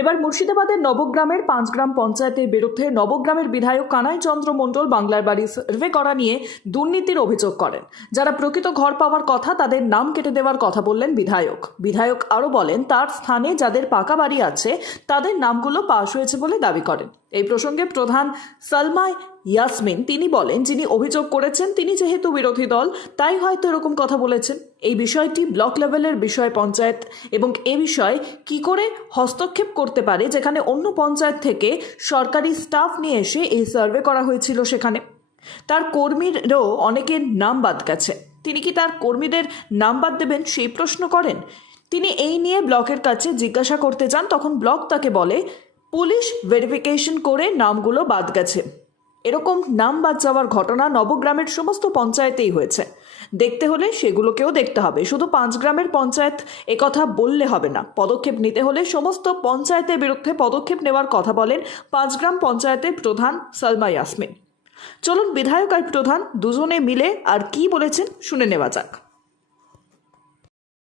এবার মুর্শিদাবাদের নবগ্রামের 5 গ্রাম পঞ্চায়েতের বিরুদ্ধে নবগ্রামের বিধায়ক কানাই চন্দ্র মণ্ডল বাংলার বাড়ি সার্ভে করা নিয়ে দুর্নীতির অভিযোগ করেন। যারা প্রকৃত ঘর পাওয়ার কথা তাদের নাম কেটে দেওয়ার কথা বললেন বিধায়ক আরও বলেন তার স্থানে যাদের পাকা বাড়ি আছে তাদের নামগুলো পাস হয়েছে বলে দাবি করেন। এই প্রসঙ্গে প্রধান সালমা ইয়াসমিন তিনি বলেন, যিনি অভিযোগ করেছেন তিনি যেহেতু বিরোধী দল তাই হয়তো এরকম কথা বলেছেন। এই বিষয়টি ব্লক লেভেলের বিষয় পঞ্চায়েত এবং এ বিষয়ে কি করে হস্তক্ষেপ করতে পারে, যেখানে অন্য পঞ্চায়েত থেকে সরকারি স্টাফ নিয়ে এসে এই সার্ভে করা হয়েছিল, সেখানে তার কর্মীরও অনেকের নাম বাদ গেছে। তিনি কি তার কর্মীদের নাম বাদ দেবেন সেই প্রশ্ন করেন। তিনি এই নিয়ে ব্লকের কাছে জিজ্ঞাসা করতে যান, তখন ব্লক তাকে বলে পুলিশ ভেরিফিকেশন করে নামগুলো বাদ গেছে। এরকম নাম বাদ যাওয়ার ঘটনা নবগ্রামের সমস্ত পঞ্চায়েতেই হয়েছে। দেখতে হলে সেগুলোকেও দেখতে হবে। শুধু 5 গ্রামের পঞ্চায়েত একথা বললে হবে না, পদক্ষেপ নিতে হলে সমস্ত পঞ্চায়েতের বিরুদ্ধে পদক্ষেপ নেওয়ার কথা বলেন 5 গ্রাম পঞ্চায়েতের প্রধান সালমা ইয়াসমিন। চলুন বিধায়ক আর প্রধান দুজনে মিলে আর কি বলেছেন শুনে নেওয়া যাক।